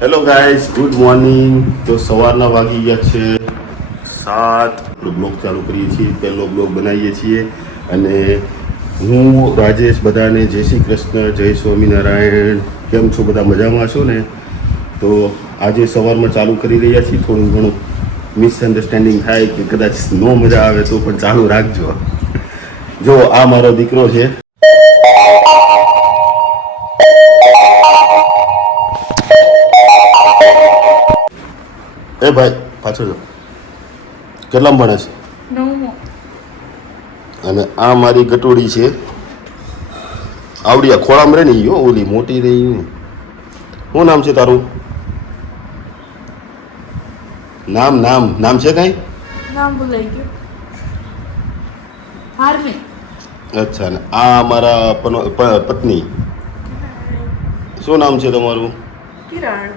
Hello guys, good morning. તો સવારના વાગી ગયા છે 7. બ્લોગ ચાલુ કરીએ છીએ, પહેલો બ્લોગ બનાવીએ છીએ. અને હું રાજેશ, બધાને જય શ્રી કૃષ્ણ, જય સ્વામિનારાયણ. કેમ છો બધા? મજામાં છો ને? તો આજે સવારમાં ચાલુ કરી રહ્યા છીએ. થોડું ઘણું મિસઅન્ડરસ્ટેન્ડિંગ થાય કે કદાચ નો મજા આવે તો પણ ચાલુ રાખજો. જો આ મારો દીકરો છે. એ ભાઈ પાછળ જો, કેટલામાં ભણે છે? 9મો. અને આ મારી ગટોડી છે, આવડિયા ખોળામાં રહે ને ઈ, ઓલી મોટી રહી ને. શું નામ છે તારું? નામ છે કઈ? નામ ભૂલાઈ ગયું. હાર્મી. અચ્છા. ને આ મારા પત્ની, શું નામ છે તમારું? કિરણ.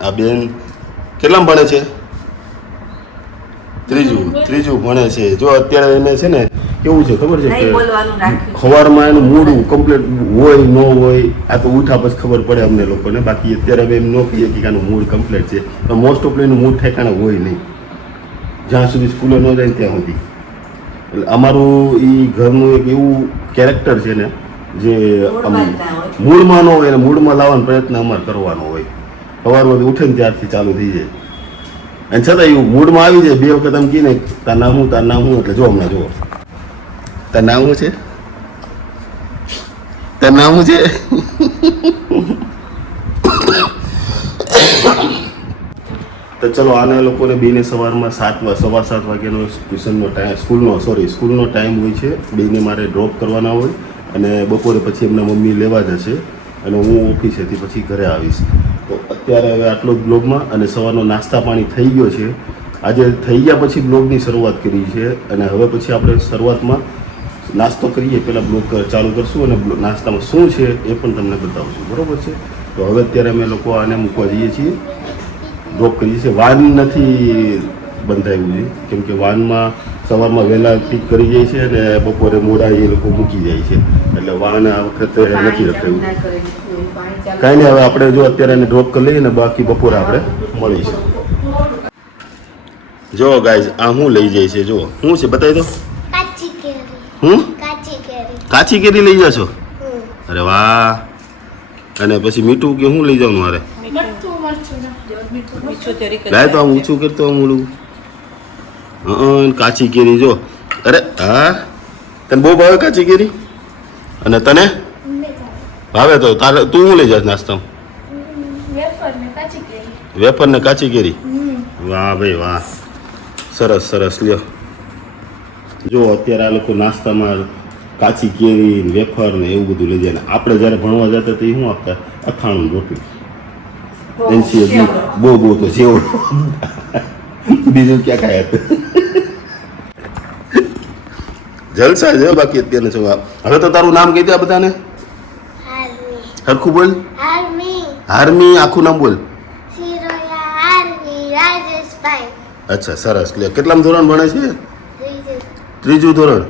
આ બેન કેટલામાં ભણે છે? ત્રીજું ભણે છે. જો અત્યારે એને છે ને કેવું છે ખબર છે કે સવારમાં એનું મૂડ કમ્પ્લીટ હોય ન હોય, આ તો ઉઠા પછી ખબર પડે અમને લોકોને. બાકી અત્યારે હવે એમ ન કહીએ કે આનું મૂડ કમ્પ્લીટ છે, તો મોસ્ટ ઓફ એનું મૂડ ઠેકાણે હોય નહીં જ્યાં સુધી સ્કૂલે ન જાય ત્યાં સુધી. એટલે અમારું એ ઘરનું એક એવું કેરેક્ટર છે ને જે મૂડમાં ન હોય એને મૂડમાં લાવવાનો પ્રયત્ન અમારે કરવાનો હોય. સવારમાં ઉઠે ને ત્યારથી ચાલુ થઈ જાય. અને છતાં એવું મૂડમાં આવી જાય. 2 વખત આમ કહી ને તાર નામ હું એટલે જો હમણાં જુઓ, તાર નામ શું છે? તાર નામ શું છે? તો ચલો, આના લોકોને બેને સવારમાં 7 વાગ્યાનો ટ્યુશનનો ટાઈમ, સ્કૂલનો ટાઈમ હોય છે. બેને મારે ડ્રોપ કરવાના હોય અને બપોરે પછી એમના મમ્મી લેવા જશે અને હું ઓફિસેથી પછી ઘરે આવીશ. તો અત્યારે હવે આટલો જ બ્લોગમાં. અને સવારનો નાસ્તા પાણી થઈ ગયો છે. આજે થઈ ગયા પછી બ્લોગની શરૂઆત કરી છે. અને હવે પછી આપણે શરૂઆતમાં નાસ્તો કરીએ પહેલાં બ્લોગ ચાલુ કરશું અને નાસ્તામાં શું છે એ પણ તમને બતાવશું. બરાબર છે? તો હવે અત્યારે અમે લોકો આને મૂકવા જઈએ છીએ, ડ્રોપ કરીએ છીએ. વાન નથી બંધાવ્યું છે કેમ કે વાનમાં સવારમાં વહેલા પિક કરી જાય છે અને બપોરે મોડા એ લોકો મૂકી જાય છે. એટલે વાન આ વખતે નથી રખાયું. કાંઈ નહીં, હવે આપણે જો અત્યારે એને ડ્રોપ કરી લઈએ ને બાકી બપોરે આપણે મળીશું. જો ગાઈઝ, આ હું લઈ જાય છે, જો શું છે બતાવી દો. કાચી કેરી લઈ જશો? અરે વાહ. અને પછી મીઠું કે શું લઈ જવાનું મારે? લાય તો આમ ઊંચું કરતો આમ ઓલું. કાચી કેરી જો. અરે હા, તને બહુ ભાવે કાચી કેરી? અને તને ભાવે તો તારે તું શું લઈ જશ નાસ્તામાં? વેફર ને કાચી કેરી. વાહ ભાઈ વાહ, સરસ લ્યો. જો અત્યારે આ લોકો નાસ્તામાં કાચી કેરી, વેફર ને એવું બધું લઈ જાય. ને આપણે જ્યારે ભણવા જતા તો એ શું આપતા? અથાણું રોટલી. એનસીએ બહુ તો સેવ, બીજું ક્યાં ખાય હતું. જલસા છે બાકી અત્યારે શું. હવે તો તારું નામ કહી દે આ બધાને. સરખું બોલ. હાર્મી. આખું નામ બોલ. અચ્છા, સરસ લ્યો. કેટલામ ધોરણ ભણે છે? 3જું ધોરણ.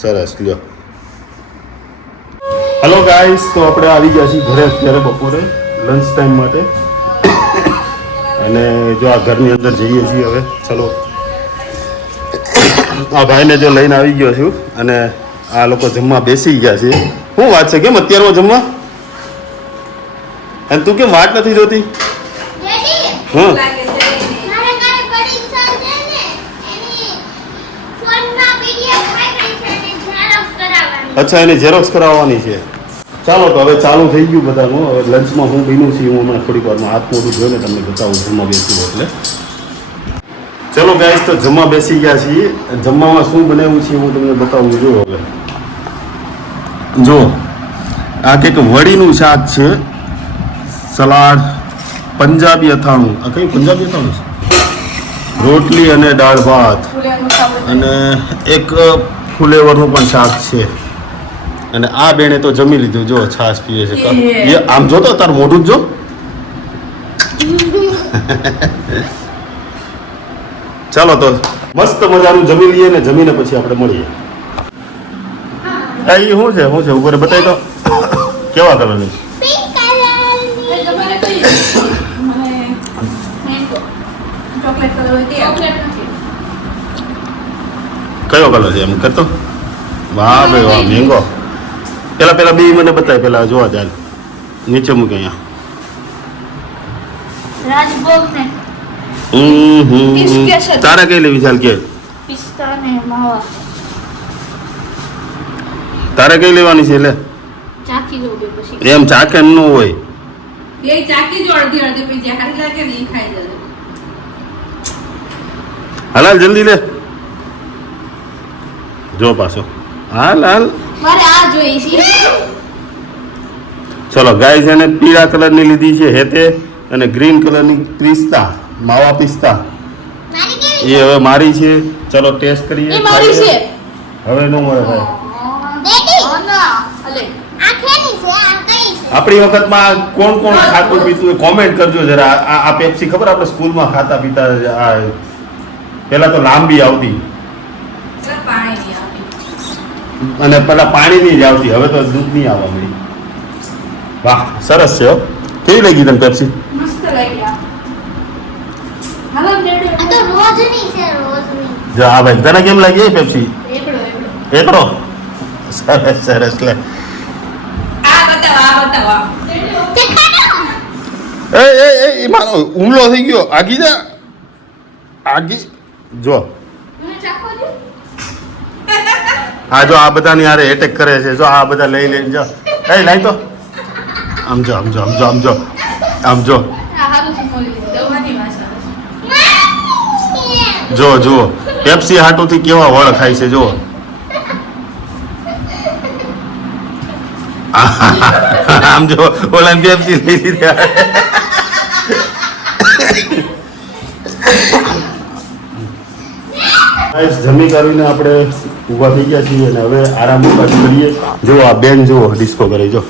સરસ લ્યો. હેલો ગાઈસ, તો આપણે આવી ગયા છીએ ઘરે અત્યારે બપોરે લંચ ટાઈમ માટે. અને જો આ ઘરની અંદર જઈએ છીએ હવે. ચલો, આ ભાઈને જો લઈને આવી ગયો છું અને આ લોકો જમવા બેસી ગયા છે. શું વાત છે? કેમ અત્યારમાં જમવા? અને તું કેમ વાટ નથી જોતી? હા, અચ્છા, એની ઝેરોક્સ કરાવવાની છે. ચાલો, તો હવે ચાલુ થઈ ગયું બધાનું. હવે લંચમાં હું બન્યું છું હું હમણાં થોડીક વારમાં હાથ મોઢું જોઈને તમને બતાવું જમવા બેસું એટલે. ચલો ગાઈસ, તો જમવા બેસી ગયા છીએ. જમવામાં શું બનાવ્યું છે હું તમને બતાવું. જો હવે જો આ કંઈક વડીનું શાક છે, સલાડ, પંજાબી અથાણું. આ કયું પંજાબી અથાણું છે? રોટલી અને દાળ ભાત અને એક ફુલેવરનું પણ શાક છે. અને આ બેને તો જમી લીધું. જો છાશ પીવે છે. આમ જો તો તાર મોઢું જ જો. ચાલો, તો મસ્ત મજાનું જમી લઈએ ને જમીને પછી આપણે મળીએ. એ શું છે ઉપર બતાવી તો. કેવા કલરની? ચોકલેટ કલર હોય તે ચોકલેટ નથી. કયો કલર છે એમ કરતો વાહ ભાઈ વાહ મેંગો પેલા બી મને બતાય પેલા જોવા જાય નીચે મૂકે અહીંયા રાજભોગ ને Biscuit છે. તારે કઈ લેવી ચાલ કે પિસ્તા ને માવા તારે કઈ લેવાની છે એટલે ચાખી લઉં બે પછી. એમ ચાકે ન હોય એ ચાકી જો અડધી અડધી પછી જે હારી લાગે ને એ ખાઈ જશે હાલ જલ્દી લે જો પાછો હાલ મારે આ જોઈ છે. ચલો ગાય છે ને પીળા કલરની લીધી છે હેતે અને ગ્રીન કલરની પિસ્તા માવા પિસ્તા એ હવે મારી છે ચલો ટેસ્ટ કરીએ એ મારી છે. હવે ન મળે ભાઈ અલે આપણી વખતમાં કોણ ખાતું પીતું કોમેન્ટ કરજો જરા આ પેપ્સી ખબર આપણે સ્કૂલમાં ખાતા પીતા આ પેલા તો લાંબી આવતી પાણી નહીં આવતી અને પેલા પાણીની જ આવતી હવે તો દૂધની આવવા મળી વાહ સરસ છે હો કેવી લાગી તને પેપ્સી મસ્ત લાગ્યા હાલો ડેડો જો આ ભાઈ તને કેમ લાગી એ પેપ્સી એકડો એકડો સરસ સરસ લે આ બતાવો એ મારો હુમલો થઈ ગયો આગી જા આગી જો મને ચાખો દે. આ જો આ બધાની હારે એટેક કરે છે જો આ બધા લઈ લઈને જો એ લઈ તો આમ જો આ હારું છે મોલી દીધી. દવાની વાસ આવે જો જુઓ પેપ્સી હાટુથી કેવા વળ ખાય છે જુઓ આમ જો ઓલા પેપ્સી લઈ લીધી જમી કરીને આપણે ઊભા થઈ ગયા છીએ અને હવે આરામ કરીએ જો આ બેન જુઓ ડિસ્કો કરે જો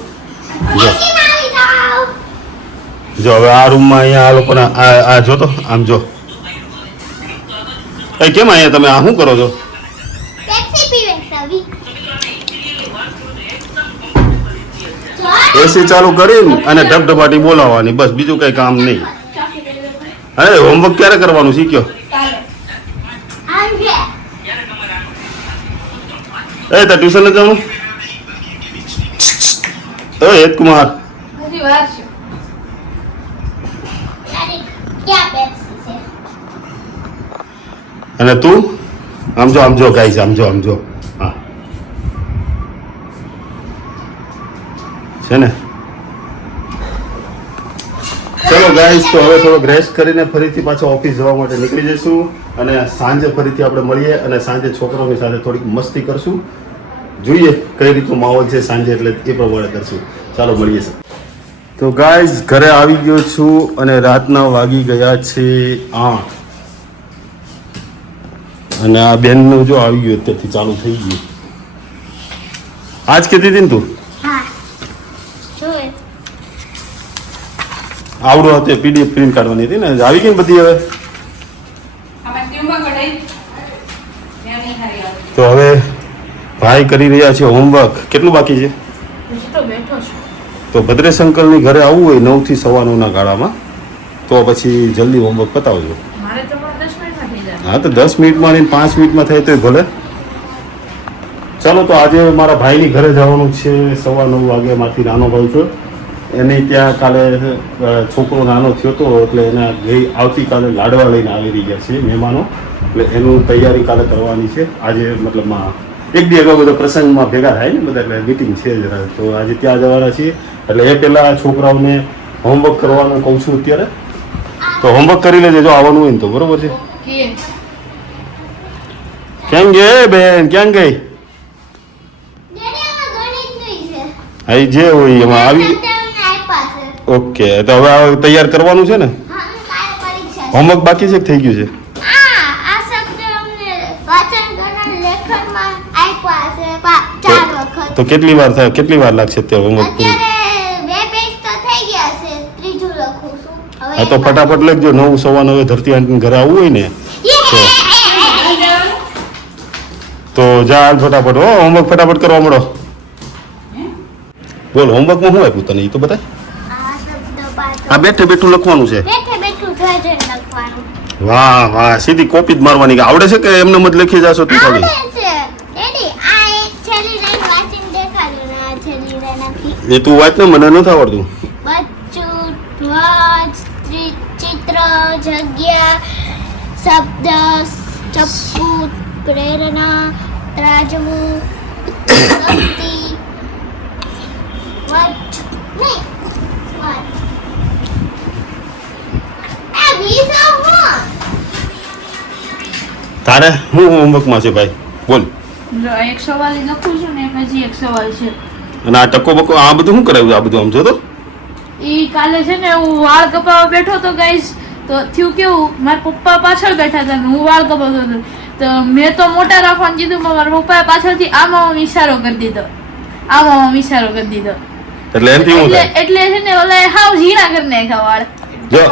જો હવે આ રૂમમાં અહીંયા આ લોકોના આ જો તો આમ જો એ કેમ અહીંયા તમે આ શું કરો છો એસી ચાલુ કરીને અને ધબધબાટી બોલાવવાની બસ બીજું કઈ કામ નહીં ચાખી લઈ લે. અરે હોમવર્ક ક્યારે કરવાનું શીખ્યો એ તાર ટ્યુશન નથી જવાનું એ હેતકુમાર હજી વાર છે. અને તું આમ જો ગાઈસ આમ જો હા છે ને ચલો ગાઈસ તો હવે થોડોક રેસ્ટ કરીને ફરીથી પાછા ઓફિસ જવા માટે નીકળી જઈશું અને સાંજે ફરીથી આપણે મળીએ અને સાંજે છોકરાઓની સાથે થોડીક મસ્તી કરશું જોઈએ કઈ રીતનો માહોલ છે સાંજે એટલે એ પ્રમાણે કરશું ચાલો મળીએ સર તો ગાઈસ ઘરે આવી ગયો છું અને રાતના વાગી ગયા છે 8 અને આ બેનનું જો આવી ગયું અત્યારથી ચાલુ થઈ ગયું આજ કીધી હતી ને તું આવડો હતો પીડીએફ પ્રિન્ટ કાઢવાની હતી ને આવી ગઈ ને બધી હવે આપણે ટ્યુબમાં કઢાઈ ત્યાં નહીં હારી આવતી તો હવે ભાઈ કરી રહ્યા છે હોમવર્ક કેટલું બાકી છે હજી તો બેઠો છું. તો ભદ્રેશ અંકલની ઘરે આવવું હોય 9 થી 9:15 ગાળામાં તો પછી જલ્દી હોમવર્ક પતાવજો મારે તો પણ 10 મિનિટમાં થઈ જાય હા તો 10 મિનિટમાં ને 5 મિનિટમાં થાય તોય ભલે ચાલો તો આજે મારા ભાઈની ઘરે જવાનું છે 9:15 વાગે માંથી નાનો ભાઈ છે એને ત્યાં કાલે છોકરો નાનો થયો હતો એટલે એના આવતીકાલે લાડવા લઈને આવી રહ્યા છે મહેમાનો એટલે એનું તૈયારી કાલે કરવાની છે આજે મતલબમાં એક દી અગાઉ બધા પ્રસંગમાં ભેગા થાય ને બધા એટલે મીટિંગ છે જરા તો આજે ત્યાં જવાના છીએ એટલે એ પહેલાં છોકરાઓને હોમવર્ક કરવાનું કહું છું અત્યારે તો હોમવર્ક કરી લેજે જો આવવાનું હોય ને તો બરોબર છે કે ક્યાં ગઈ બેન ક્યાં ગઈ હા જે હોય એમાં આવી ઓકે તો હવે આ તૈયાર કરવાનું છે ને હોમવર્ક બાકી છે કે થઈ ગયું છે તો કેટલી વાર થાય કેટલી વાર લાગશે અત્યારે હોમવર્ક પૂરું હા તો ફટાફટ લખજો 9:15 ધરતી આંટીને ઘરે આવવું હોય ને તો જા હાલ ફટાફટ હો હોમવર્ક ફટાફટ કરવા મળો બોલ હોમવર્કમાં શું આપ્યું તને એ તો બતાય આ બેઠે બેઠું લખવાનું છે વાહ વાહ, સીધી કોપી જ મારવાની કે આવડે છે કે એમને મત લખી જાશો તું ખાલી? આવડે છે ડેડી. આ એક છેલ્લી લાઈન વાંચીને દેખાડ્યું ને આ છેલ્લી લાઈન આખી. એ તું વાંચ ને, મને નથી આવડતું. બચ્ચું, ધ્વજ, ચિત્ર, જગ્યા, શબ્દ, ચપ્પુ, પ્રેરણા, રાજવું, શક્તિ, વચ નહીં વચ. આ વિષય હું તારે હું હોમવર્કમાં છે ભાઈ બોલ. જો એક સવાલ લખું છું ને એમ હજી એક સવાલ છે. અને આ ટકો બકો આ બધું શું કરાવ્યું? આ બધું આમ જો તો. ઈ કાલે છે ને હું વાળ કપાવવા બેઠો તો ગાઈસ, તો થયું કેવું, મારા પપ્પા પાછળ બેઠા હતા ને હું વાળ કપાવતો હતો. તો મેં તો મોટા રાખવાનું કીધું, પણ મારા પપ્પાએ પાછળથી આમાં ઈશારો કરી દીધો. આમાં ઈશારો કરી દીધો. એટલે એમથી શું થાય? એટલે છે ને ઓલા હાવ ઝીણા કરી નાખ્યા વાળ. જો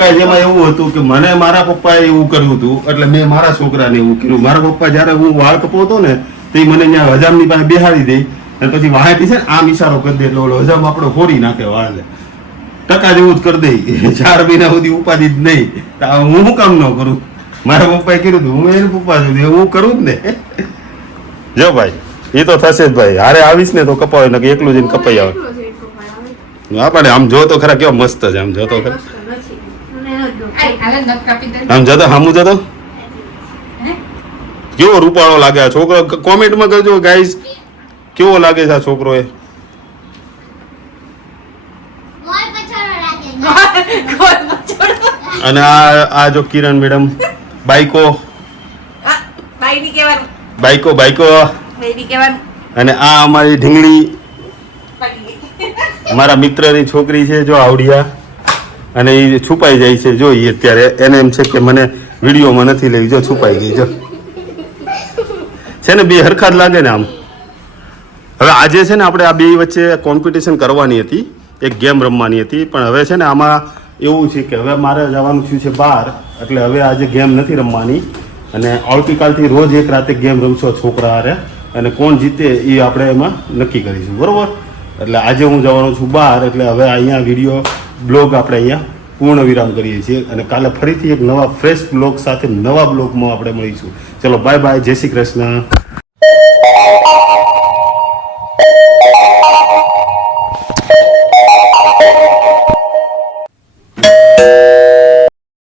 કાંઈ જેમાં એવું હતું કે મને મારા પપ્પાએ એવું કર્યું હતું, એટલે મેં મારા છોકરાને એવું કર્યું. મારા પપ્પા જ્યારે હું વાળ કપાવતો ને તે મને ત્યાં હજામની પાસે બેહાડી દઈ અને પછી વાહેથી છે ને આમ ઈશારો કરી દે એટલે ઓલો હજામ આપણો ફોડી નાખે વાળને. ટકા જેવું જ કરી દઈ. 4 મહિના સુધી ઉપાધિ જ નહીં. તો હું શું કામ ન કરું? મારા પપ્પાએ કર્યું હતું, હું એને પપ્પા છું હું કરું જ ને. જો ભાઈ એ તો થશે જ ભાઈ. હારે આવીશ ને તો કપાવે ને એકલું જઈને કપાઈ આવે. આપણે આમ જો તો ખરા કેવો મસ્ત છે. આમ જો તો ખરા, હાલે નખ કાપી દે. આમ જતો સામું જતો હે? કેવો રૂપાળો લાગે આ છોકરો. કોમેન્ટમાં કહેજો ગાઈઝ કેવો લાગે છે આ છોકરો એ. મોર પછાડો લાગે. કોઈ બચોડો. અને આ જો કિરણ મેડમ બાઈકો આ બાઈની કહેવાનું. બાઈકો બાઈની કહેવાનું. અને આ અમારી ઢીંગળી બાઈ. મારા મિત્રની છોકરી છે જો આવડિયા. અને એ છુપાઈ જાય છે જો. એ અત્યારે એને એમ છે કે મને વિડીયોમાં નથી લેવી. જો છુપાઈ ગઈ જો. છે ને બે હરખા જ લાગે ને આમ. હવે આજે છે ને આપણે આ બે વચ્ચે કોમ્પિટિશન કરવાની હતી, એક ગેમ રમવાની હતી. પણ હવે છે ને આમાં એવું છે કે હવે મારે જવાનું થયું છે બહાર, એટલે હવે આજે ગેમ નથી રમવાની. અને આવતીકાલથી રોજ એક રાતે ગેમ રમશો છોકરા હારે, અને કોણ જીતે એ આપણે એમાં નક્કી કરીશું, બરોબર? એટલે આજે હું જવાનો છું બહાર, એટલે હવે અહીંયા વિડીયો બ્લોગ આપણે અહીંયા પૂર્ણ વિરામ કરીએ છીએ. અને કાલે ફરીથી એક નવા ફ્રેશ બ્લોગ સાથે નવા બ્લોગમાં આપણે મળીશું. ચલો બાય બાય, જય શ્રી કૃષ્ણ.